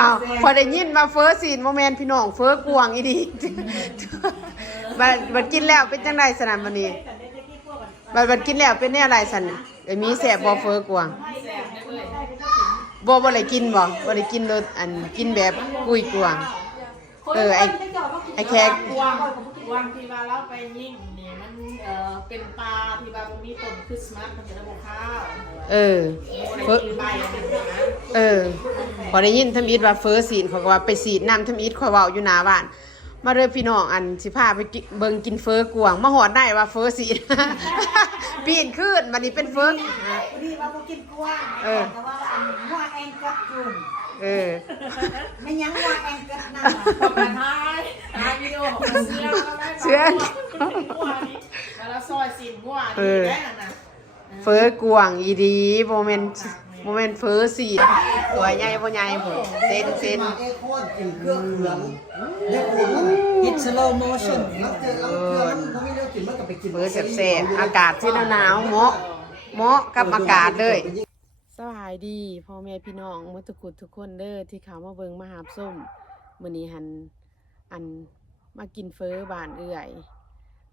อ้าวพอได้ยินมาเฟอร์ซีนโมเมนต์พี่น้องเฟอร์กวงอีดีบัดกินแล้วเป็นจังไดสนั่นวันนี้บัดกินแล้วเป็นแนวไรสันไอ้มีแสบบ่เฟอร์กวงบ่ได้กินบ่ได้กินรสอันกินแบบกุยกวงไอ้แขกกวางที่ว่าเราไปยิ่งนี่มันเป็นปลาที่ว่ามันมีต้นคริสต์มาสมันจะได้บอกข้าวพอได้ยินทำอิดว่าเฟอร์ซีนเขาก็ว่าไปสีดน้ำทำอิดเขาเว้าอยู่หน้าบ้านมาเด้อพี่น้องอันสิพาไปเบิ่งกินเฟอกวงมาหอดได้ว่าเฟอซีนปีนขึ้นวันนี้เป็นเฟอดีว่าบ่กินกวางแต่ว่าอันหัวแองกัดกุนไม่ยังหัวแองกัดนั่นประมาณท้ายวิดีโอเสือแล้วซอยสินหัวนี่ได้น่ะเฟอกวงอีดีโมเมนต์เฟอซีนตัวใหญ่บ่ใหญ่ผมเส้นฮิตสโลว์โมชั่นเฟอแซ่บๆอากาศที่หนาวเหมาะกับอากาศเลยสบายดีพ่อแม่พี่น้องมื้อทุกคนเด้อที่เขามาเบิ่งมาหาส้มมื้อนี้อันมากินเฟอบ้านเอื้อย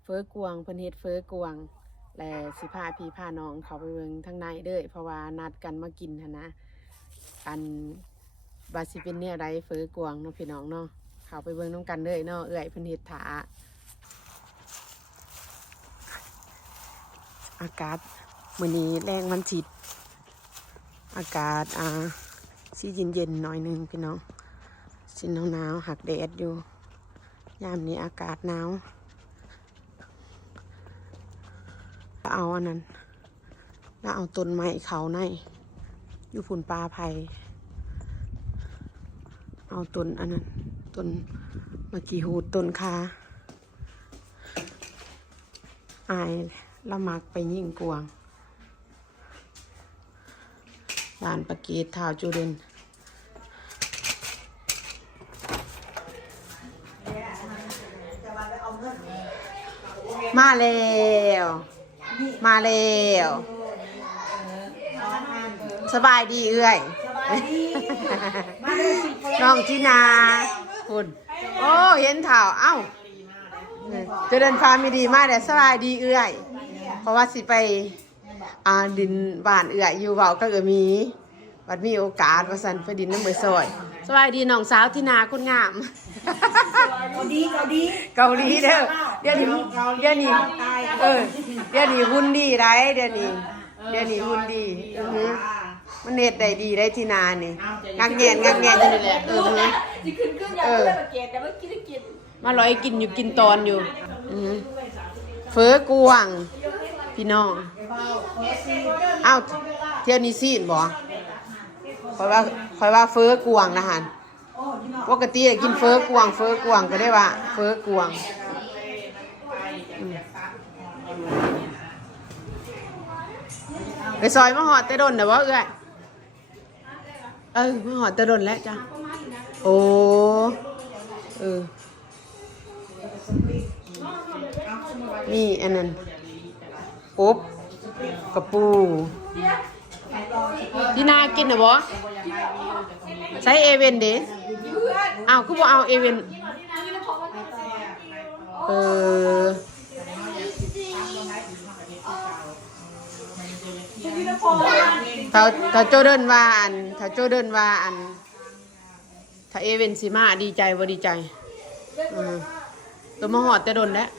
เฟอกวงเพิ่นเฮ็ดเฟอกวงและสิพาพี่พาน้องเขาไปเบิ่งทางในเด้อเพราะว่านัดกันมากินนะอันบาสิเป็นเนี่ยไรเฟอกวงเนาะพี่น้องเนาะเขาไปเบิ่งน้องกันเด้อเนาะเอื้อยเพิ่นเฮ็ดถาอากาศมื้อนี้แรงวันศิษย์อากาศสิเย็นๆหน่อยนึงพี่น้องสิหนาวหักแดดอยู่ยามนี้อากาศหนาวเอาอันนั้นแล้วเอาต้นไม้เขาในอยู่ฝุ่นปลาไผ่เอาต้นอันนั้นต้นมะกี่หูดต้นคาอายละมักไปยิ่งกวงบ้านปะเกตท้าวจูเดนมาแล้วสบายดีเอื้อยน้องที่นาคุณโอ้เห็นข่าวเอ้าจะเดินฟาร์มดีมากแต่สบายดีเอื้อยเพราะว่าสิไปดินบ้านเอื้อยอยู่เบาก็มีวัดมีโอกาสว่าสันไปดินน้ำมือซอยสบายดีน้องสาวที่นาคุณงามเกาหลีเด้อเดี๋ยวนี้หุ่นดีไรเดี๋ยวนี้หุ่นดีมันเน็ตได้ดีได้ที่นานี่งักแงนอยู่นี่แหละที่ขึ้นเครื่องยนต์เลยเกตแต่ว่ากินมาลอยกินตอนอยู่เฟอกวงพี่น้องอ้าวเที่ยวนี้ซีนบ่คอยว่าเฟอกวงนะฮะปกติกินเฟอกวงก็ได้ว่าเฟอกวงไปซอยมะฮอดแต่ดนเดี๋ยวว่ามะฮอดแต่ดนแล้วจ้ะโอ้นี่อันนั้นอบกระปูที่นากินเหรอบ่ใช้เอเวนเดอ้าวก็บ่เอาเอเวนถ้าโจเดินว่าอันถ้าเอเวนสิมาดีใจบ่ดีใจตัวมาหอดแต่โดนแล้ว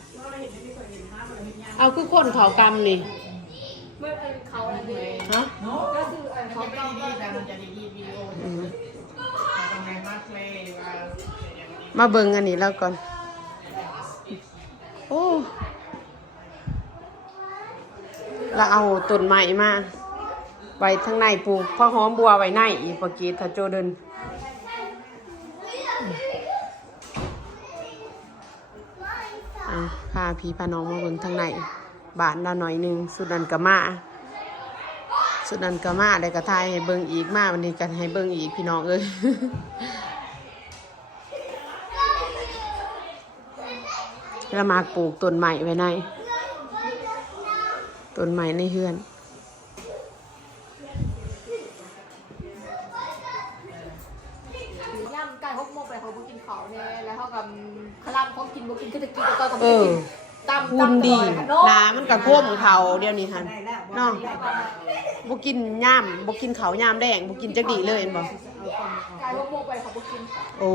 เอาคือคนเขากำนี่ฮะมาเบิ่งอันนี้แล้วก่อนโอ้เราเอาต้นไม้มาไว้ข้างในปลูกพะหอมบัวไว้ในอีกปกีถ้าโจเดินพาพี่พาน้องมาเบิ่งทางในบ้านเราหน่อยนึงสุดนันกะมาได้กระทายให้เบิ่งอีกมาวันนี้กันให้เบิ่งอีกพี่น้องเอ้ยเรามาปลูกต้นใหม่ไว้ในต้นใหม่ในเฮือน เขาเนี่ยแล้วเขากับขลังเขากินบ่กินคือตะกี้ก็กับ เออ ตำ หุ่นดี เนาะ หนามันก็ท่วมเขาเดี๋ยวนี้หั่นเนาะบ่กินย่ามบ่กินเขาย่ามแดงบ่กินจักดีเลยเห็นบ่ กลายว่าโมกไปเขาบ่กิน โอ้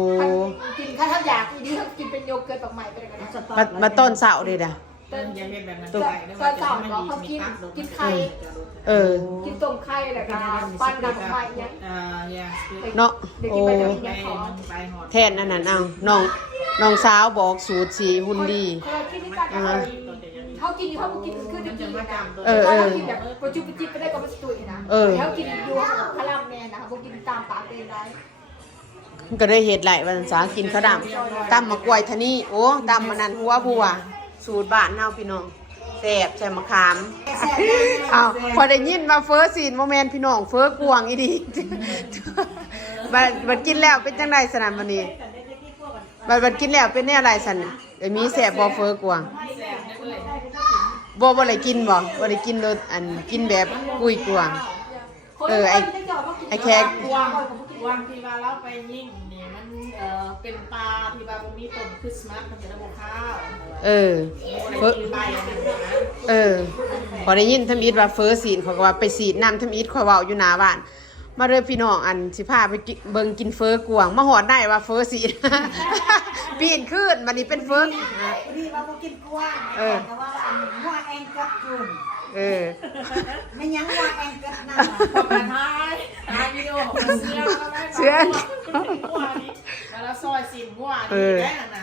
กินถ้าท่านอยากดีเขากินเป็นโยเกิร์ตแบบใหม่ไปเลยกันนะ มาต้นเสาเด้ด่ะ อย่าเฮ็ดแบบนั้น ตอนเช้าเนาะเขากินไข่ เออ กินต้มไข่แล้วก็ปั้นกับไข่เนี่ย อย่า เนาะ เด็ก โอ้ กินไปแบบนี้ ไป ขอ ไปหอด แทนอันนั้นเอาน้องสาวบอกสูตรสีหุ่นดี เรากินที่กันเขากินอยู่เขากินคือตะกี้นะ เออ เขากินแบบประจุประจิบไปได้กับประจุนะ เออ แล้วกินอยู่ขลังแม่นะคะพวกกินตามปากเองได้ ก็ได้เฮ็ดหลายวันสากินข้าวดำตำมะกล้วยทะนี่โอ้ตำมันนั่นหัวบัว สูตรบ้านเฮาพี่น้องแซ่บใส่มะขามเอาพอได้ยินมาเฟอซีนโมเมนต์พี่น้องเฟอกวางอีดี บัดกินแล้วเป็นจังไดสนั่นวันนี้บัดกินแล้วเป็นแนวไรสันไอ้มีแซ่บบ่เฟอกวางบ่ได้กินบ่ได้กินรสอันกินแบบกุยกวางไอ้แขก วางที่ว่าเราไปยิ่งนี่มันเป็นปลาที่ว่าบ่มีต้นคริสต์มาสมันจะได้บ่ข้าว เออ เพิ่นใบอันนั้นนะ เออพอได้ยินทำอิดว่าเฟอซีนเขาก็ว่าไปสีดน้ำทำอิดเขาเว้าอยู่หน้าบ้านมาเด้อพี่น้องอันสิพาไปเบิ่งกินเฟอกวางมาหอดได้ว่าเฟอซีน ปีนขึ้นบัดนี้เป็นเฟอ ดีว่าบ่กินกล้วยแต่ว่าอันหัวแองกับกุน เออ ไม่ยังหัวแองกับนั่น ประมาณท้ายวิดีโอเสื้อแล้วเราซอยสินงัวนี่ได้น่ะ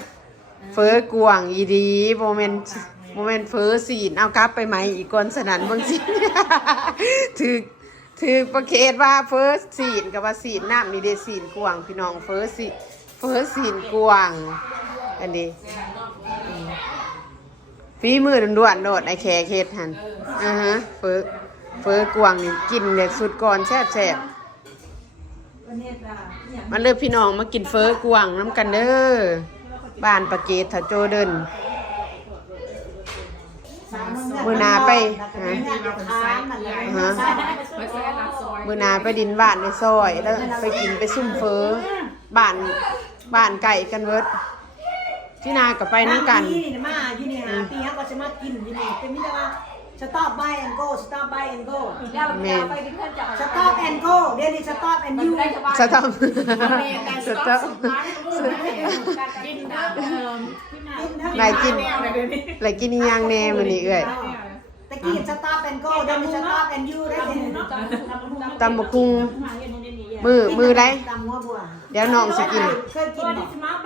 เฟอกวางอีดีโมเมนต์เฟอซีนเอากลับไปไหมอีกก่อนสนั่นเบิ่งสิ ถือประเขตว่าเฟอซีนกับว่าซีนน้ำนี่เด้ซีนกวางพี่น้องเฟอซีนกวางอันนี้ฝีมือด่วนๆโดดไอ้แขกเฮ็ดหั่นฮะเฟอกวางนี่กินแบบสุดก่อนแซ่บๆมาเลิกพี่น้องมากินเฟอกวางน้ำกันเด้อบ้านประเกตถ้าโจเดินมือนาไปมือนาไปดินบ้านในซอยแล้วไปกินไปซุ่มเฟอบ้านไก่กันเวิร์ดที่นากับไปนั่งกัน มาอยู่นี่5 ปีก็จะมากินอยู่นี่เป็นมิตรว่าสต็อปบายแอนด์โก้สต็อปบายแอนด์โก้ แล้วไปดิเพื่อนจาก สต็อปแอนด์โก้เดี๋ยวนี้สต็อปแอนด์ยู สต๊อปสต๊อป กินได้ ไหนกินไหนกินอีหยังแน่มื้อนี้เอ้ย ตะกี้สต็อปแอนด์โก้เดี๋ยวนี้สต็อปแอนด์ยูได้เห็น ตำบักหุ่งมือได้ ตำหัวบัว เดี๋ยวน้องสิกิน เคยกินบ่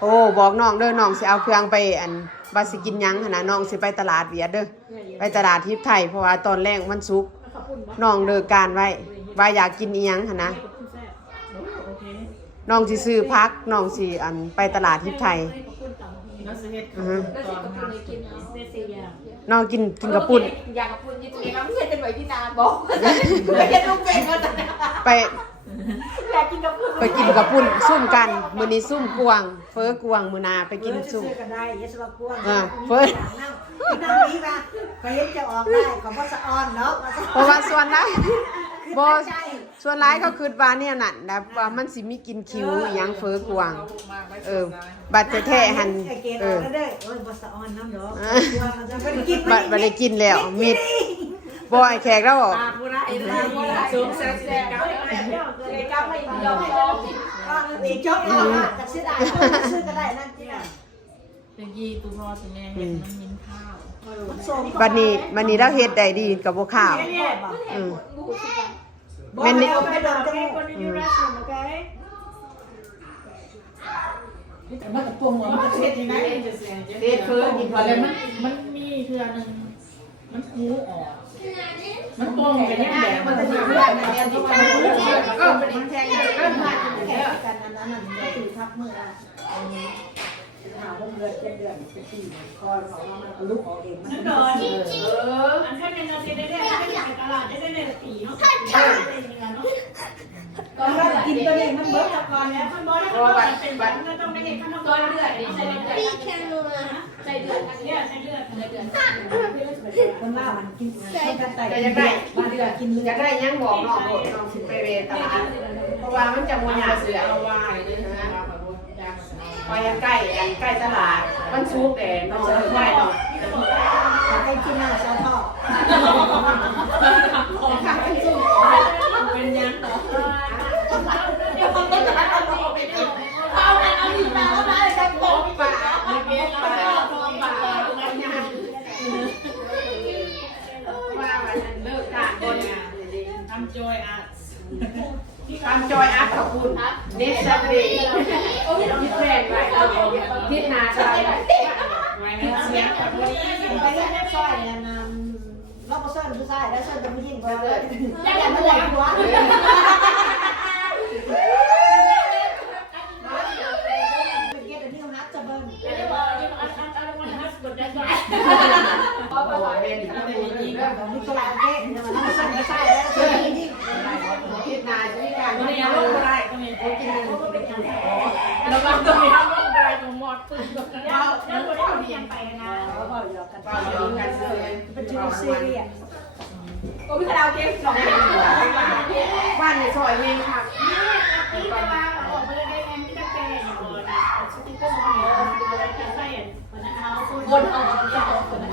โอ้บอกน้องเด้อน้องสิเอาเครื่องไปอันว่าสิกินหยังหั่นน่ะน้องสิไปตลาดเวียดเด้อไปตลาดทิพย์ไทยเพราะว่าตอนแรกมันสุกร์น้องเลิกการไว้ว่าอยากกินอีหยังหั่นนะน้องสิซื้อพักน้องสิอันไปตลาดทิพย์ไทย น้องสิเฮ็ด แล้วสิกับปุ่นกินเนาะ น้องกินกระปุ่น อยากกับปุ่นยี่ตัวนี้แล้วไม่ใช่เป็นไหวที่นาบอกไม่ใช่ลูกเป็นก็แต่ ไป อยากกินกับปุ่น ไปกินกระปุ่นซุ่มกันมื้อนี้ซุ่มกวางเฟอกวางมื้อหนาไปกินซุ่ม กันได้ยศวกวง เฟิร์ส นั่งนี้ว่าก็เห็นจะออกได้ก็บ่สะออนเนาะ เพราะว่าส่วนหลายบ่ส่วนหลายก็คือว่าเนี่ยนั่นนะว่ามันสิมีกินคิวอีหยังเฟอกวางบัดแท้ๆหั่นเออ เด้อโอ้ยบ่สะออนน้ำดอก บัดได้กินแล้วมิดบ่ไอ้แขกแล้วบอก ปากบ่ได้สูงแซ่บๆ เลยกล้าไม่ยอม ก็อีกจบแล้วจะซื้อได้ซื้อก็ได้นั่นที่น่ะ ตะกี้ตูพ่อตูแม่เห็นมันมินข้าว บัดนี้เราเฮ็ดได้ดีกับบ่ข้าวแม่นนี่ ไปโดนจมูก มันกับตัวมันจะเฮ็ดยังไง เฮ็ดเฟอกินพอแล้ว มันมีเทื่อนึงมันหูออกมันปงกันยังแดงมันจะมีเลือดในเลือดที่มันก็มันแทงกันมา แค่กันนั้นน่ะมันคือทับมืออ่ะหาเดือน7 เดือนเป็นปีคอยเขาว่ามันลุกออกเองมันโดน อันแค่เป็นเราได้ได้ไปตลาดได้ได้ปีเนาะก็กินตัวนี้มันเบิร์ตก่อนแล้วมันบอได้เป็นบัตรมันต้องได้เห็นขั้นตอนเลือดนี่ใส่เลือดใส่เลือดใส่เลือดใส่เลือด คนล่ามันกินกันไต ก็อยากได้กินอยากได้ยังบอกน้องโลดน้องสิไปเวตลาดเพราะว่ามันจะบ่ยาก เสือเอาว่าเลยนะ ไปใกล้ตลาดมันซุกแต่น้องไหวเนาะ ไอ้ที่หน้าชาวทอด เป็นยังต่อ เดี๋ยวคนก็จะมาเอาไปดูเอาไหนเอาดีมาแล้วนะจะโกงป่า ไม่เป็นไรทองบาท ว่าวันเลิกการบนงาน ทำจอยอาร์ต ทำจอยอาร์ตขอบคุณเนสซับเดย์ที่แฟนไว้ที่นาชาย ไว้ในเสียงกับวันนี้ ไปเล่นแม่ซอยเนี่ยนำเราก็ซอยผู้ชายแล้วซอยเป็นผู้หญิงไปเลย ได้แต่เมื่อไหร่หัว เป็นเกตที่ฮัทจะเบิ้ล เพราะว่าเป็นที่ไม่มียิง มีกลางเกตเนี่ยมันไม่ใช่ไม่ใช่แล้วซอยผู้หญิง ที่นาจะมีการ วันนี้ลงอะไรก็มีคนกินแล้วก็ต้องมีลงอะไรของหมดตึ้งแล้วคนที่เขาเรียนไปนะ เขาบอกเยอะกัน เปล่าเยอะกันเลย เป็นชุดซีเรียส โอ้ยคาราโอเกะสอง บ้านในซอยเองค่ะ นี่จะมาออกมาเลยได้ไงที่ตะแกรงสติ๊กเกอร์เนี่ยใส่คนนั้นเอาคนเอาคนนั้น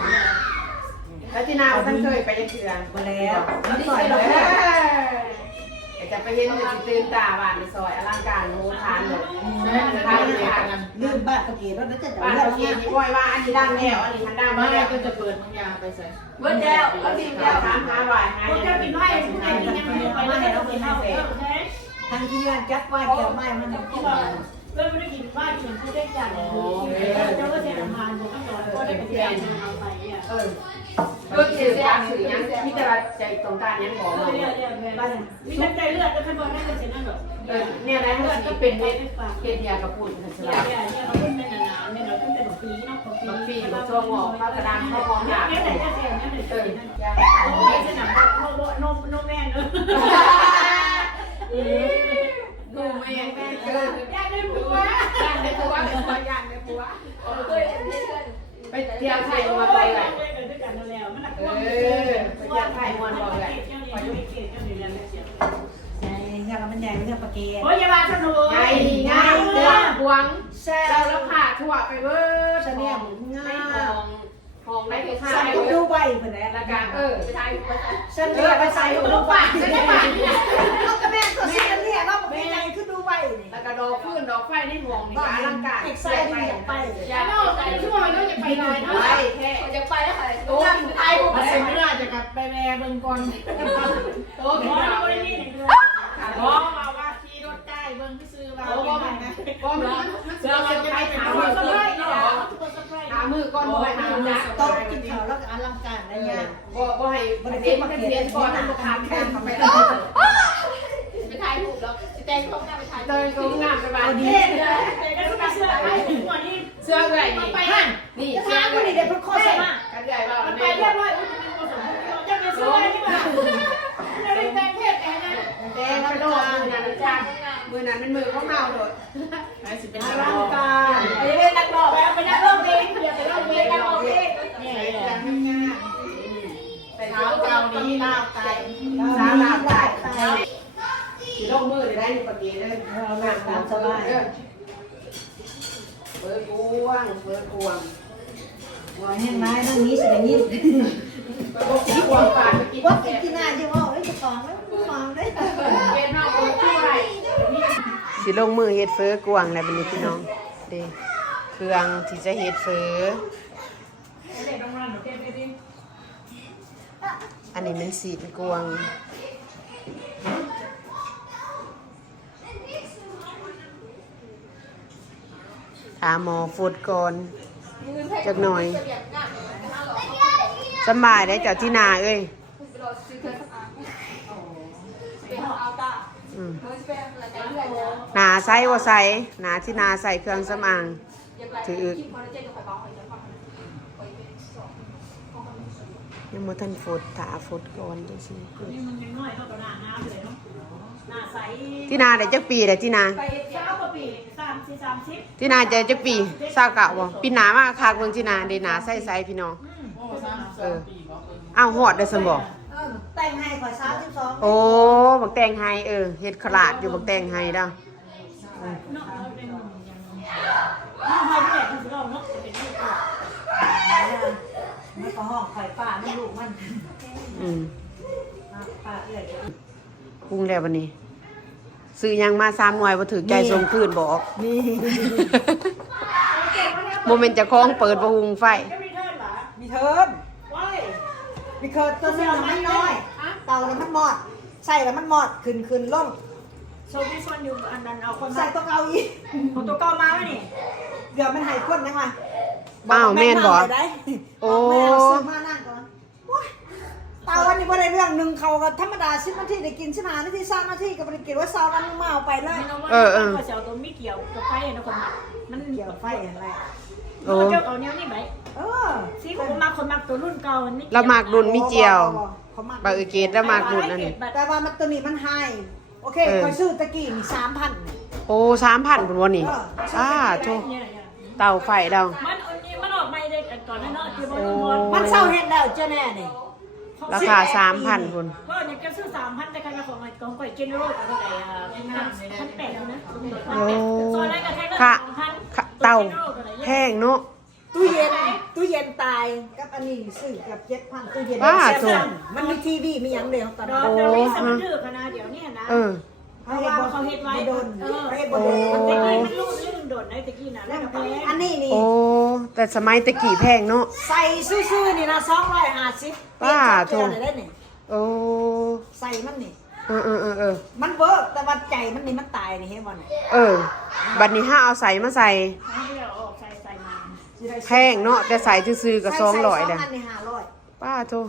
แล้วที่นาท่านเคยไปยังเถื่อน มาแล้ว ที่ซอยเลยจะไปเห็นจะตื่นตาบ้านในซอยอลังการโมทานเลยทานเลยกัน ลืมบ้านตะกี้รถแล้วจะ บ้านเราเกียร์ที่บ่อยว่าอันนี้ดังแล้วอันนี้ทันดัง มา มา แล้ แล้ว ว ก็จะเปิดบางอย่างไปใส่ เมื่อแล้วเขาทีม แล้ แล้ว ว ถามหาบ่ายหา คนจะกินไม้ผู้ใดกินยังไงไปแล้วเราไปเล่าเออใช่ ทางที่งานจัดว่าเกี่ยวไม้มัน ที่ว่าเริ่มไม่ได้กินบ้านกินผู้ได้จัดเจ้าก็จะทำงานอยู่ข้างนอกก็ได้เป็นแฟนเอาไปเนี่ย ก็เสียสละสื่อยังที่จะใจตรงการยังบอกเลย บ้านมีน้ำใจเลือดก็ท่านบอกนั่นก็จะนั่นแบบ เนี่ยนะที่จะเป็นเฮ็ดยากระปุกส เนี่ย ลับ เนี่ยเราเป็นนานๆเนี่ยเราเป็นปีเนาะ บางทีบางช่วงหมอกข้าวกระดานข้าวหอมหยาบ เนี่ยแต่เนี่ยเนี่ยเนี่ย เออ เนี่ยสนามโนแม่เนอะ ดูไม่ยังแม่เกิน อยากได้ผัว ย่างในปัวเป็นคนย่างในปัว เคยเล่นกัน ไปเที่ยวไทยมาไปเลย ด้วยกันแล้วมันหนัก ไปเที่ยวไทยมวนบอกเลย ใช่งานมันใหญ่ไม่ใช่ปากเกย โอ้ยอย่ามาสนุก ไงงามหวงเราแล้วผ่าทั่วไปเว้ย เสน่ห์งา ใน ม ห้องได้คือข้า ใส่ ว ดูใบเหมือนแล้ แล้วกันไปไทย เสน่ห์ไปใส่ดูใบ จะได้ป่านนี่ เอากระแม่ตัวเสน่ห์เราเป็นไงคือดูใบนี่ แล้วก็ดอกพื้นดอกไฟในห้องนี่อลังการ ใส่ดีไป อย่า โน่แต่ช่วงเราจะไปนอน ไปแค่ จะไปแล้วค่ะโอ้ยไทยผม มาเซ็นไม่ได้จะกลับไปแม่เบิ่งก่อน โต๊ะ หม กิ อน ข้าว คนนี้หนึ่งเลย บอกมาว่าขี่รถใกล้เบิ่งที่ซื้อเราบ่มันนะ ก็มัน เดี๋ยวเราจะไปหา ตัวสไปร์เนาะ หามือก่อนบ่ให้หาจ้ะ โต๊ะกินข้าวแล้วก็อลังการนะเนี่ย บ่ให้ประเทศประเทศก่อนนะบ่ทานแค่เข้าไปแล้ว ไปถ่ายรูปแล้วแต่งของหน้าไปถ่าย เตยก็งามไปบ้าน เด็กเลยแต่ก็ไม่เชื่อไอ้หัวนี่ เสื้อเอื้อยนี่ ไปนั่น นี่ จะ เสื้อ ทานค เอื้อน ย นี้เด็กเป็นโคตรมาก กันใหญ่ว่า มันไป แม่ เรียบร้อยจะมีคนสมบูรณ์จะมีเสื้อนี่มาจะเป็นแฟนเพศแกนะ แต่ไปโดนมือนั้นจ้ามือนั้นเป็นมือของเฮาโดด ไปสิเป็น อ นัก ลั ร้ ง อง การ ไปเล่นนักร้องไปนักร้องเพลงอย่าไปร้องเพลงนักร้องเพลง เนี่ยแต่เท้าเกานี้ลาวไก่ สาวลาวใต้สิลงมือได้อยู่ปกติเลย เราหนักตามสบาย เปิดกวางเปิดกวาง ว่าเห็นไหมเรื่องนี้แสดงนี้ เปิดกวางปานไปกิน ว่า แก กินน่าจะว่าเอ้ยจะฟังแล้วฟังได้ เป็นเฮาเปิดช่วยสิลงมือเฮ็ดเฟอกวางแล้วบัดนี้พี่น้องเด้เครื่องที่จะเฮ็ดเฟออันนี้มันสีกวางถามหมอฟดก่อนจักหน่อยสบายได้เจ้าที่นาเอ้ยหนาใส่ว่าใส่หนาที่นาใส่เครื่องสำอางถือยังบ่ทันฟดถาฟดก่อนจังซี่ นี่มันยังน้อยเท่ากับหน้าน้ำเลยเนาะหน้าใส ที่นาได้จักปีได้ที่นา ไปเช้ากว่าปี30 ที่นาจะจักปีทราบกะบ่ปีหนามาคักเบิ่งที่นาได้หนาใส่ๆพี่น้อง โอ้32ปีบ่ อ้าวฮอดได้ซั่นบ่ แต่งให้ขอ32 โอ้บักแตงไฮเฮ็ดขลาดอยู่บักแตงไฮเด้อ เนาะเป็น น้องหอยไม่แหลกคือเราเนาะเป็นลูกเรา มันก็ห้องไข่ป้ามันลูกมัน ป้าเอื้อย ปรุงแล้ววันนี้ ซื้อหยังมา3หน่วยบ่ถือใจส่งคืนบอก นี่ โมเมนต์เจะคล้าของเปิดบ่หุงไฟ ก็มีเทิร์นเหรอ มีเทิร์น ว้าย มีเทิร์นตัวนึงมันน้อย เตาแล้วมันหมอด ใส่แล้วมันหมอดขึ้นลง โซบิชวนอยู่อันนั้นเอาคน ใส่ตัวเก่าอีก ของตัวเก่ามาไหมนี่ เดี๋ยวมันหายคนยังไง อ้าวแม่นบ่ โอ้แม่เอาซื้อมานั่งก่อนโอ้ยเตาวันนี้บ่ได้เรื่องหนึ่งเขาก็ธรรมดา10 นาทีได้กิน15 นาที3 นาทีก็บ่ได้กินว่าซาวนั้นมึงมาเอาไปเลย ก็เสียวตัวไม่เกี่ยวกับไฟนะคนมัน เกี่ยวไฟอะไร โอ้ เกี่ยวเอาเนี้ยนี่ไหม เออ ซีคนมักตัวรุ่นเก่ามันไม่ เรามากรุ่นมีเจียว เขามาก บาเอเกตแล้วมากรุ่นอันนี้ แต่ว่ามันตัวนี้มันให้โอเคคอยซื้อตะกี้มี3,000 โอ้3,000พุ่นวันนี้โธ่เตาไฟเดา มันออกมาได้ก่อนนั้นเนาะคือ มันเศร้าเฮ็ดแล้วเจ้าแน่นี่ ราคา3,000พุ่น ก็เนี่ยก็ซื้อ3,000แต่กันของก่อยเจนโร่กับอะไร1,800นะซอยแรกกับแท่งละ ค่ะ 2,000 เตาแพงเนาะ ตู้เย็นตายกับอันนี้ซื้อกับ7,000ตู้เย็น บ้าโถ่ มันมีทีวีมีหยังเดียวตอน ด นั้ อน กเดี๋ยวนี้สมันดื้อขนาดเดี๋ยวนี้นะ เพราะว่าเขาเฮ็ดไว้ โดน เฮ็ด บ่ บ่ โด โด น นมันลื่นโดนได้ตะกี้น่ะแล้วแพง อันนี้นี่ โอ้แต่สมัยตะกี้แพงเนาะ ใส่ซื่อๆนี่นะ250 บ้าโถ่ ได้นี่ โอ้ ใส่มันนี่ มันเวิร์กแต่ว่าใจมันนี่มันตายนี่เฮ็ดบ่นี่ บัดนี้ห้าเอาใส่มาใส่ เอาเดี๋ยวออกใส่มา แพงเนาะแต่ใส่ซื่อๆก็200 ใส่ เด้อ 2,000นี่500 ป้าโธ่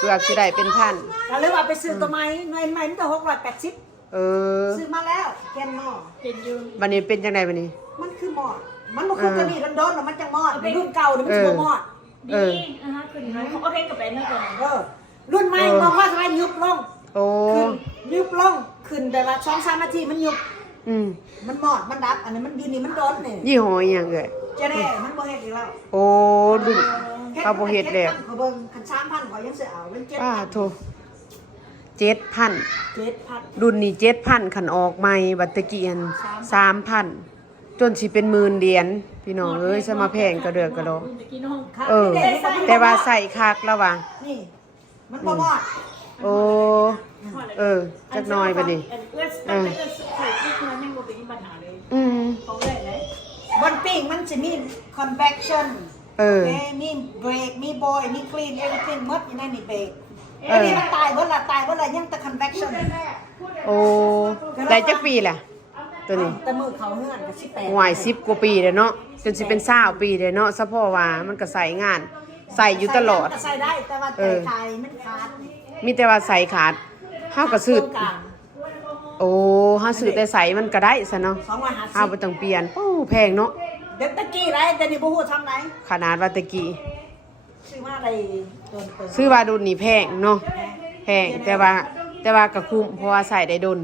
เกือบสิได้เป็นพัน ก็เลยว่าไปซื้อตัวใหม่หน่วยใหม่มันก็680ซื้อมาแล้วแกนหม้อ เป็นอยู่ บัดนี้เป็นจังไดบัดนี้ มันคือหม้อมันบ่คือตัวนี้โดนๆแล้วมันจังหม้อรุ่นเก่านี่มันสิบ่หม้อ ดีนะคะขึ้นเขาเอาเพลงกับเป็นนะก่อน รุ่นใหม่บอกว่าจะให้ยุบลง โอ้ ขึ้นยุบลงขึ้นแต่ละ2-3 นาทีมันยุบ มันหมอดมันดับอันนี้มันยืนนี่มันโดนนี่ ยี่ห้ออีหยังเอ่ย จะได้มันบ่เฮ็ดอีกแล้ว โอ้ดุเขาบ่เฮ็ดแล้ว เขาเบิ่งคัน3,000เขายังสิเอาเป็น ป้า 7,000 โธ่7,000 7,000 รุ่นนี้7,000คันออกใหม่บัดตะกี้อัน3,000จนสิเป็น10,000เหรียญพี่น้องเอ้ยซะมาแพงกระเดือกกระดอกแต่ว่าใส่คักแล้วว่ะ นี่มันบ่หมอด โอ้จักหน่อยบัดนี้ ของได้เลย บนปิ้งมันสิมี convection มีเบรกมีบอยมี clean everything หมดอยู่ในนี่เบรกอันนี้มันตายเบิดละยังแต่ convection โอ้ได้จักปีล่ะตัวนี้ แต่มือเขาเฮือนก็18 หวาย10กว่าปีแล้วเนาะจนสิเป็น20ปีแล้วเนาะซะเพราะว่ามันก็ใส่งาน ใส่อยู่ตลอด ใส่ได้แต่ว่าใจไทยมันขาด มีแต่ว่าใส่ขาดเฮาก็ซื้อ ตรงกลาง โอ้เฮาซื้อแต่ใส่มันก็ได้ซะเนาะเฮาบ่ 250 ต้องเปลี่ยนโอ้แพงเนาะ เด็กตะกี้ไรแต่นี่บ่ฮู้ทำไหน ขนาดว่าตะกี้ ซื้อมาได้โดนเปิด ซื้อว่าดุนนี่แพงเนาะแพงแต่ว่าก็คุ้มเพราะว่าใส่ได้ดุน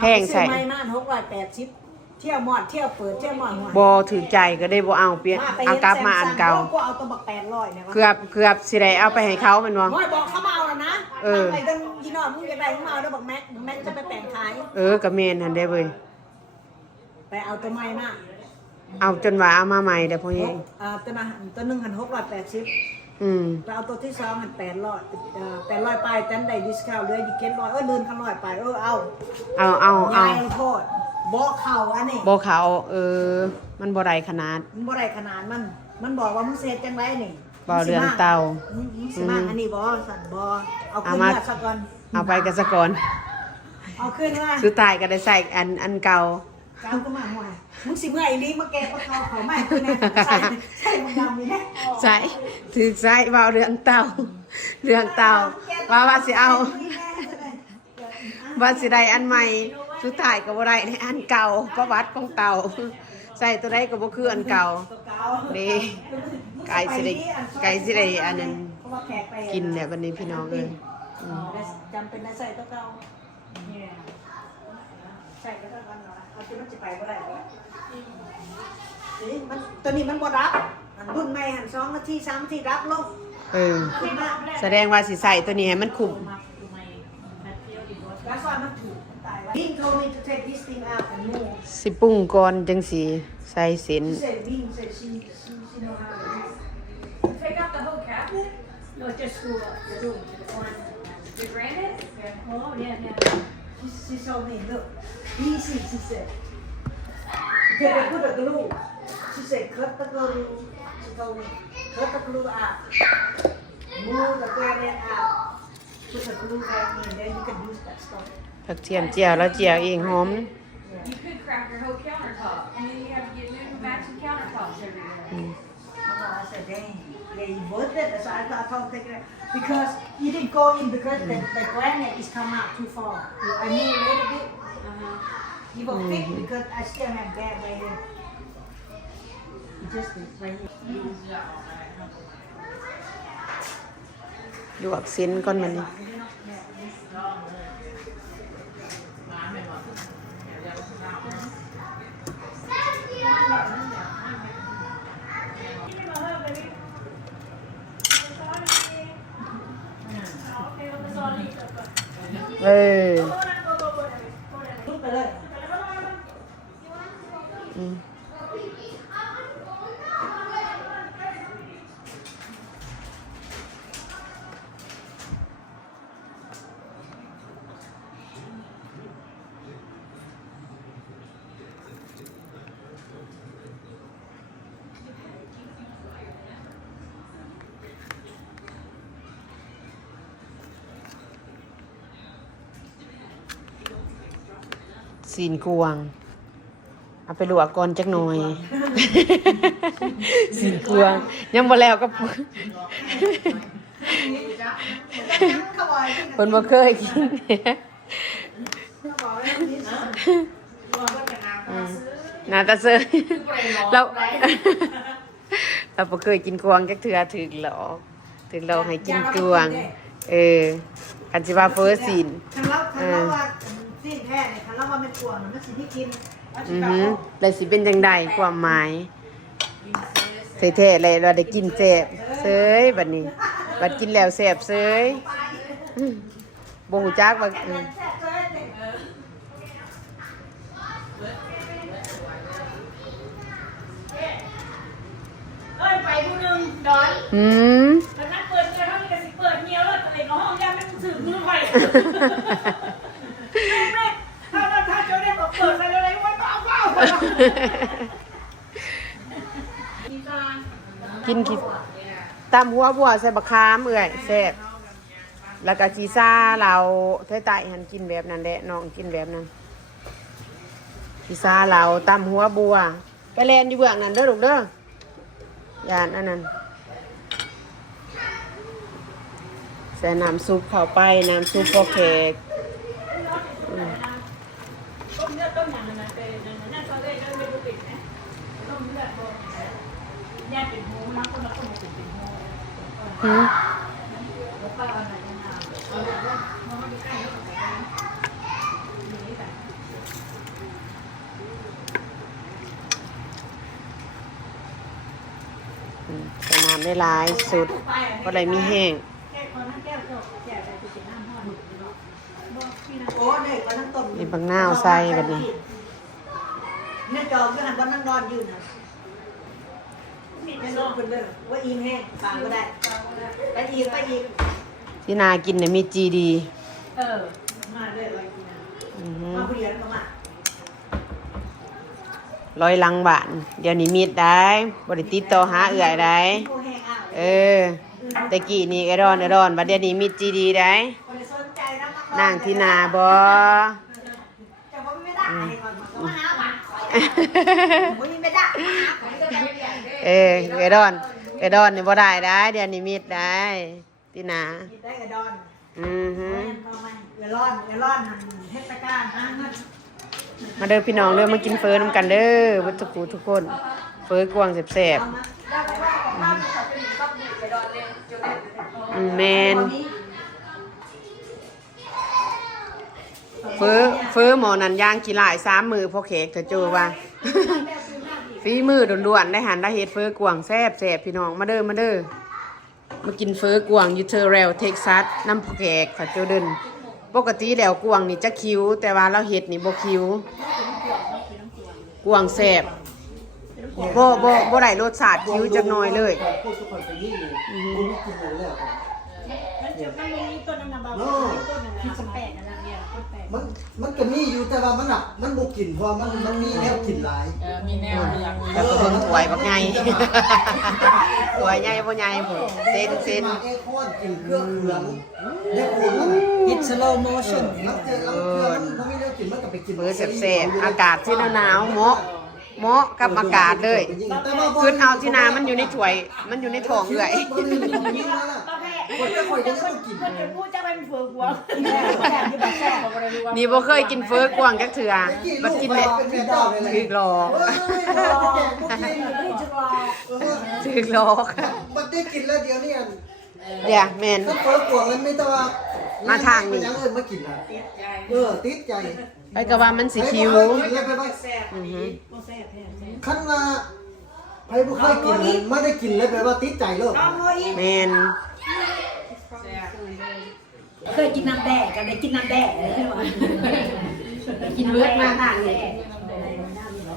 แพงใส่ ซื้อไม้มา680เที่ยวหมอดเที่ยวเปิดเที่ยวหมอดหัว บ่ถือใจก็ได้บ่เอาเปลี่ยนเอากลับมาอันเก่า ก็เอาตัวบัก800เนี่ย เกือบสิได้เอาไปให้เขาแม่นบ่ น้อยบอกเขามาเอาแล้วนะไอ้เดินยีนอมึงจะได้มึงมาเอาเด้อบักแม็กจะไปแปลงขาย ก็แม่นหั่นได้เว้ย ไปเอาตัวใหม่มา เอาจนว่าเอามาใหม่เด้อพ่อใหญ่ ตัวหนึ่งหัน680ไปเอาตัวที่สองหัน800ไปแต่ได้ดิสคาวเหลืออยู่700เดินกัน100ไปเอา เอา ยายโทษบ่เข่าอันนี้ บ่เขามันบ่ได้ขนาด มันบ่ได้ขนาดมันบอกว่ามึงเสร็จจังไรนี่ บ่เรื่องเตา สิมาอันนี้บ่สั่นบ่เอาขึ้นมาซะก่อน เอาไปกันซะก่อน เอาขึ้นมา สุดท้ายก็ได้ใส่อันเก่า เก้าก็มาห่วยมึงสิเมื่อยลีมาแกะปลาเขาไม่คือเนี่ยใส่มึงดำนี่แหละ ใส่ถือใส่ว่าเรื่องเตาว่าสิเอาว่าสิได้อันใหม่สุดท้ายก็บ่ได้ในอันเก่าประวัติของเตาใส่ตัวใดก็บ่คืออันเก่านี่ไก่สิได้อันนั้นกินเนี่ยวันนี้พี่น้องเอ้ย จำเป็นได้ใส่ตัวเก่าใส่ตัวเก่าเอาตัวมันจะไปบ่ได้นี่มันตัวนี้มันบ่รับรุ่นใหม่หัน2 นาที3 นาทีรับลง แสดงว่าสิใส่ตัวนี้ให้มันคุ้ม That's why I'm not too. Dean told me to take this thing out and move. สิปรุงก่อนจังสิ ใส่เส้น said bean said she know how to do. Take out the whole cabinet? No, just screw up the room. One. Your granite? Yeah. Oh, yeah, yeah. She told me, look, easy, she said. Then they put a glue. She said, cut the glue. She told me, cut the glue out. Move the granite out. Put the glue back in, then you can use that stuff. ผักเทียมเจียวแล้วเจียวเองหอม You could crack your whole countertop, and then you have to get new matching countertops everywhere. I said, dang, yeah, you worth it. So I thought I'll take it because you didn't go in because the granite is come out too far. I moved a little bit. You will fix because I still have bad right here. Just right here. ลวกเส้นก่อนมันนี่ เออ ลุกไปเลย อืมซีนกวางเอาไปลวกก่อนจักหน่อย ซีนกวางยังบ่แล้วก็ เพิ่นบ่เคยกินน่าตาเซยเราเราบ่เคยกินกวางจักเทื่อถึกหรอกถึงเราให้กินกวางคันสิว่าเฟอซีน คันเราว่าซีนแท้เนี่ยคันเราว่าไม่กลัวมันสิที่กิน ได้สิเป็นจังใดความหมายแท้ๆเลยเราได้กินแซ่บเสยบัดนี้บัดกินแล้วแซ่บเสยบ่ฮู้จักว่าไปผู้หนึ่งดอนแต่ถ้าเปิดเจอเท่านี้ก็สิเปิดเงี้ยวแล้วแต่ในห้องย่ามันถือมือไฟถ้าเจ้าได้บอกเปิดอะไรอะไรว่าเปล่ากินตำหัวบัวใส่บักขามเอื่อยแซ่บแล้วก็จีซ่าเราไต่ๆหันกินแบบนั้นแหละน้องกินแบบนั้นจีซ่าเราตำหัวบัวไปแลนอยู่เบื้องนั้นเด้อลูกเด้อยานอันนั้นใส่น้ำซุปเข้าไปน้ำซุปพอแขกใส่น้ำได้หลายสุดก็เลยมีแห้ง โอ้เนี่ยวันนั้นต้ม มีบางนาวใส่แบบนี้ เนี่ยจอมก็หันวันนั้นนอนยืนนะเนี่ยนอนคนเดิมว่าอิ่มแห้งปากก็ได้ไปอีก ที่นากินเนี่ยมีจีดี มาเลยอะไรกินมาผู้เดียวก็มา ร้อยลังบาทเดี๋ยวนี้มีดได้บริติดต่อหาเอื่อยได้ตะกี้นี่ไอรอนบัดเดี๋ยวนี้มีจีดีได้นั่งที่นาบ่ไอรอนนี่บ่ได้ได้เดี๋ยวนี้มีดได้ที่นาได้กระดอนเอร้อนเทศกาลมาเด้อพี่น้องเด้อมากินเฟอน้ำกันเด้อวัตถุกูทุกคนเฟอกวางแซ่บๆแมนเฟอหมอนันย่างกี่หลาย3 มือพอแขกเธอเจอว่า ฝีมือด่วนๆได้หันได้เฮ็ดเฟอกวางแซ่บพี่น้องมาเด้อมากินเฟอกวางยูเทอร์เรลเท็กซัสน้ำพอแขกค่ะเจ้าเดินปกติแล้วกวางนี่จะคิ้วแต่ว่าเราเฮ็ดนี่บ่คิ้วกวางแซ่บ บ่ได้รสชาติคิ้วจักหน่อยเลย พูดทุกคนไปนี่คุณกินเลยแล้ว มันมีต้นน้ำน้ำเบาต้นน้ำคนแปลกอะไรเนี่ยคนแปลก มันก็มีอยู่แต่ว่ามันอ่ะมันบ่กินเพราะมันมีแนวกินหลาย มีแนวเรียง แล้วก็เบิ่งถ้วยบักใหญ่ ถ้วยใหญ่บ่ใหญ่พุ่นเส้น มาเอ้คอนกินเครื่องเหลืองเนี่ยคุณมัน It's slow motion มันเจอเอาเครื่องมันไม่ได้กินมันก็ไปกิน ๆมื้อแซ่บๆอากาศที่หนาวๆเหมาะกับอากาศเลยขึ้นเอาที่นามันอยู่ในถ้วยมันอยู่ในท้องเอื้อย คนจะคอยจะต้องกิน คนจะพูดจะเป็นเฟืองหัว นี่บ่เคยกินเฟอกวางจักเทื่อบัดกินเลยถึกหลอกถึกหลอก มันได้กินแล้วเดี๋ยวนี้ เดี๋ยวแม่น ถ้าเปิดกวงมันไม่ต้องว่า มาทางนี้ ยังเอิ้นมากินอ่ะติดใจ ไอ้ก็ว่ามันสิคิว อือฮึ คันว่าใครบ่เคยกินไม่ได้กินเลยแปลว่าติดใจเลย แม่น เคยกินน้ำแดงกันเลยกินน้ำแดงเลยกินเลือดมาค่ะเลย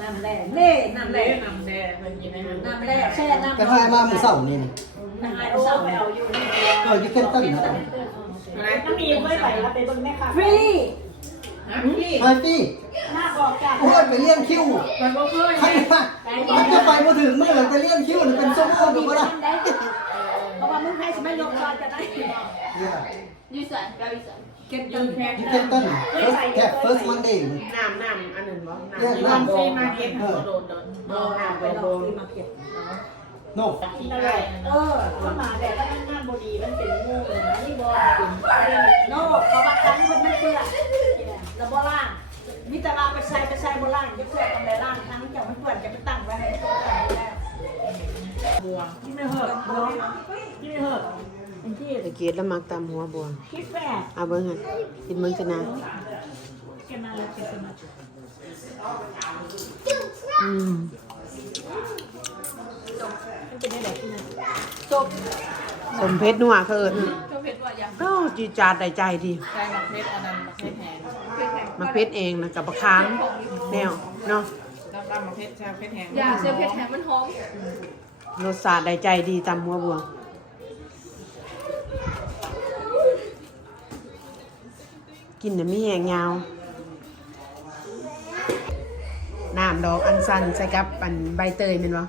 น้ำแดงเน่น้ำแดง น้ำแซ่เป็นยังไง น้ำแดงแช่น้ำ กระทายมามื้อเช้านี่ น้ำเอาไปเอาอยู่ อยู่เคนตันนะ น้ำมีไม่ไหวแล้วไปเบิ่งแม่ค่ะฟรี ไปพี่ หน้าบอกจ้า โอ้ยไปเลี้ยงคิวคันว่ามันจะไปบ่ถึงเมื่อไปเลี้ยงคิวนี่เป็นส้มโอดูบ่ล่ะ เพราะว่ามึงให้ฉันไม่ลงจอนกันได้ ยูสันเรายูสัน เก็บเงินแพง อยู่เคนตัน first Monday น้ำอันนั้นบ่ เรียก น้ำ น้ำ ฟรีมาเก็ตโดน ไปลองซื้อมาเก็บ โน่ ที่อะไร เข้ามาแต่ก็นั่งงานบดีมันเป็นงูเลยนะนี่บอโน่เพราะว่าครั้งมันไม่เปื้อนแล้วบอล่างมิตรลาไปใส่บอล่างจะเปื้อนทำไรล่างทั้งจะไม่เปื้อนจะไปตั้งไว้ให้ตัวตั้งแล้ว บัว ที่ไม่เหอะที่ไม่เหอะเป็นที่ ตะเกียบแล้วมักตำหัวบัว คิดแฝด เอาเบิ่งหั่นกินเบิ่งสินะ แกมาแล้วเป็นสมาชิก อืม มันเป็นอะไรที่นั่น สมเพชรนัวเขาเอิ้น ก็เพชรว่ายัง ก็จีจาดได้ใจดี ใช่มาเพชรอันนั้นมาเพชรแหง มาเพชรเองนะกับบักขามแนวเนาะ แล้วก็มาเพชรใช่เพชรแหง อย่าเซลเพชรแถมมันหอม รสชาติได้ใจดีตำหัวบัวกินน่ะมีแหงยาวน้ำดอกอัญชันใส่กับอันใบเตยแม่นบ่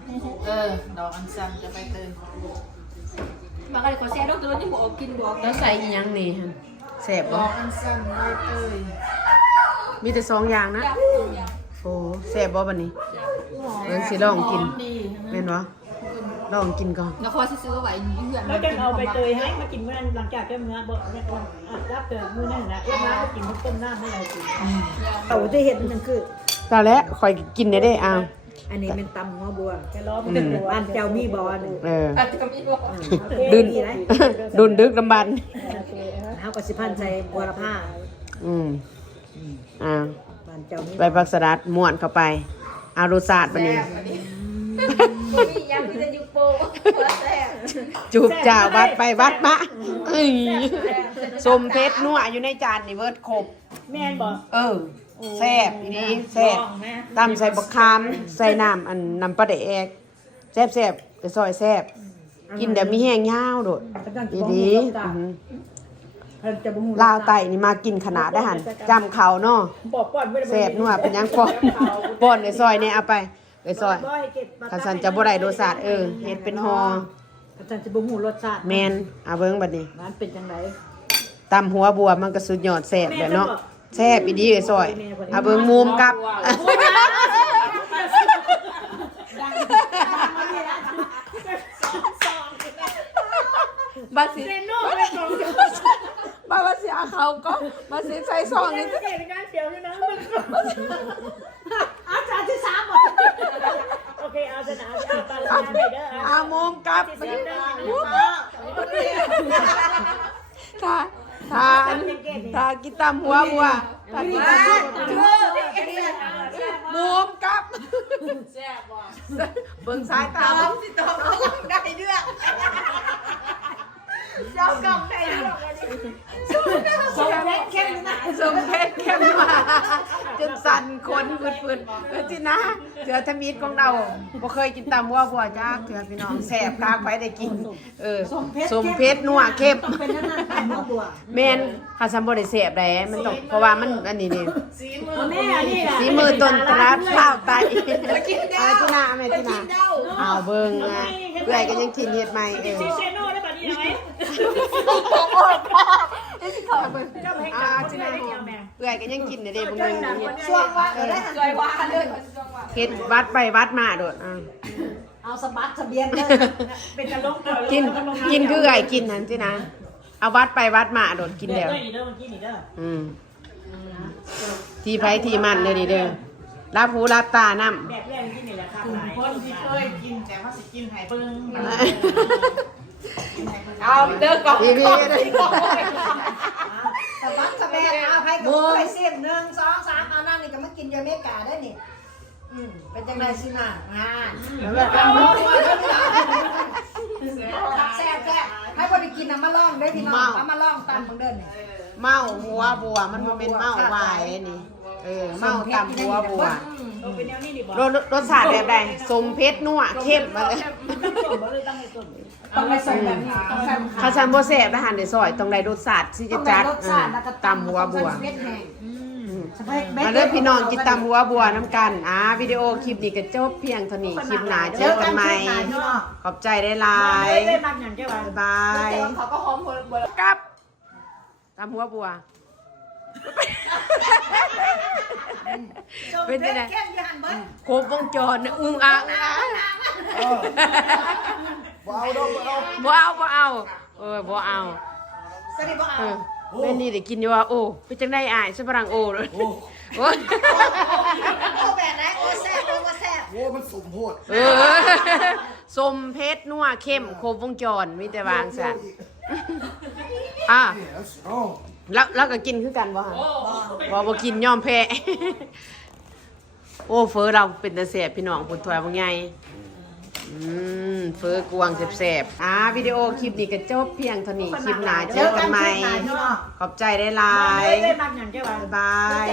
ดอกอัญชันจะไปเติม มากันขอแซ่ดอกตัวนี้บอกกินบอก แล้วใส่อีหยังนี่หั่นแซ่บ ด บ่ อกอัญชันใบเตย มีแต่2อย่างนะโอ้แซ่บบ่บัดนี้เบิ่งสิลองกิน ดี แม่นบ่ลองกินก่อน นครซื้อไว้เพื่อน แล้วจะเอาไปเตยให้มากินเมื่อนั้นหลังจากที่เมื่อบอกเนี่ยรับเตยมื้อนั้นนะเอ็มมาก็กินต้มน้ำให้เรากินเขาจะเห็นนั่นคือ ตาแล้วข่อยกินได้อ้าว อันนี้เป็นตำหัวบัวแกล้อมเป็นบ้านเจ้ามีบอล เออ อาจจะมีบอก ดุนดุนดึกดำบรรพ์ เอากระสิพันใจบัวละผ้า อืมอ่า บ้านเจ้ามี ใบผักสลัดม่วนเข้าไปเอารสชาติบัดนี้ มียังมีแต่ยูโปแซ่บ จูบจ่าวัดไปวัดมาเอ้ยสมเพชรนัวอยู่ในจานนี่เบิดครบ แม่นบอก เออแซ่บอีนี้แซ่บตำใส่บักขามใส่น้ำอันน้ำปลาแดกแซ่บแซ่บไปซอยแซ่บกินเดี๋ยวมีแห้งยาวโดดอีดีลาวไต่นี่มากินขนาดได้หันจำเขาเนาะ บอกก่อนไม่ได้ แซ่บนัวเป็นหยังป้อนป้อนในซอยเนี่ยเอาไปในซอยคันสันจะบ่ได้รสชาติเฮ็ดเป็นห่อ อาจารย์จะบ่ฮู้รสชาติ แม่นเอาเบิ่งบัดนี้ ร้านเป็นจังได ตำหัวบัวมันก็สุดยอดแซ่บแหละเนาะแซ่บอีดีเลยซอยเอาเบิ่งมุมกับบัดสิบัดสิเอาเขาก็บัดสิใส่ซองนี่ เก่งงานเสียวด้วยนะอาจารย์ที่3บ่โอเคเอาชนะเอาตาลงได้เด้อ เอามุมกับถ้ากินตำหัวบัวถ้ากินตำมุมกับ แซ่บบ่ เบิ่งสายตา สิตอบเขาได้เรื่องเจ้ากำได้เรื่อง สมเพชรเข้มนะ สมเพชรเข้มมา จนสั่นคนพื้นที่นะเถื่อทมิตของเราบ่เคยกินตำวัวบัวจ้าเถื่อพี่น้องแซ่บกากไปได้กินสมเพชรนัวเข้ม ต้องเป็นนั่นน่ะตำบัว แม่นข้าซัมบ่ได้แซ่บได้มันต้องเพราะว่ามันอันนี้นี่ แม่นี่แหละ สีมือต้นตราข้าวไตอะไรที่หน้าแม่ที่หน้าเอาเบิ่งนะเพื่อนก็ยังกินเฮ็ดใหม่เเออซโน่ได้ป่ะนี่ไหม ที่หน้าเพื่อนก็ยังกินได้เด้บ่นึงเฮ็ด ช่วงว่าได้ จอยว่าเลย เฮ็ดวัดไปวัดมาโดดเอาสบัดทะเบียนเลย เป็นกระลง กินคือไอ้กินนั่นสินะเอาวัดไปวัดมาโดดกินแล้ว นี่เด้อมันกินนี่เด้อ ที่ไผที่มันเด้อนี่เด้อรับหูรับตานํ แบบแรกกินนี่แหละค่ะ คนที่เคยกินแต่ว่าสิกินให้เบิ่ง เอาเด้อก่อน พี่ สบัดทะเบียนเอาให้กับไปเสียง1 2 3เอานั่นนี่ก็มากินยาเมกาได้นี่เป็นจังไดสิน่ะแซ่บให้บ่ได้กินน่ะมาลองเด้อพี่น้องมาลองตามเบิ่งเด้อนี่ เมาหัวบัวมันบ่เป็นเมาหวายนี่เมาตำหัวบัว เป็นแนวนี้ดิบ่ รสชาติแบบใดสมเพชรนัวเข้มมาเลย ต้องไปใส่แบบนี้ต้องใส่ ข้าวซันโบแซ่บนะหันเดี๋ยวซอยต้องได้รสชาติที่จะจัดตำหัวบัวมาเด้อพี่น้องกินตำหัวบัวน้ำกันวิดีโอคลิปนี้ก็จบเพียงเท่านี้คลิปหน้าเจอกันใหม่ขอบใจได้หลาย ได้มากอย่างแค่ว่า บ๊ายบาย เขาก็หอมหัว กับตำหัวบัวเป็นยังไงครบวงจรอึ้งอ่างบ่เอาบ่เอาสวัสดีบ่เอา แม่นี่ได้กินอยู่ว่าโอ้เป็นจังได๋อ้ายสิบรังโอ้เลยโอ้ โอ้แบบไหนโอ้แซ่บโอ้บ่แซ่บ โอ้มันสมโพธิ สมเพชรนัวเข้มครบวงจรมีแต่วางซั่นแล้วก็กินคือกันบ่ฮะบ่กินยอมแพ้โอ้เฟอเราเป็นตาแซ่บพี่น้องพุ่นถวยบ่ใหญ่เฟอกวางแซ่บๆวิดีโอคลิปนี้ก็จบเพียงเท่านี้คลิปหน้าเจอกันใหม่ขอบใจได้หลาย ได้มากอย่างแค่ว่า บ๊ายบาย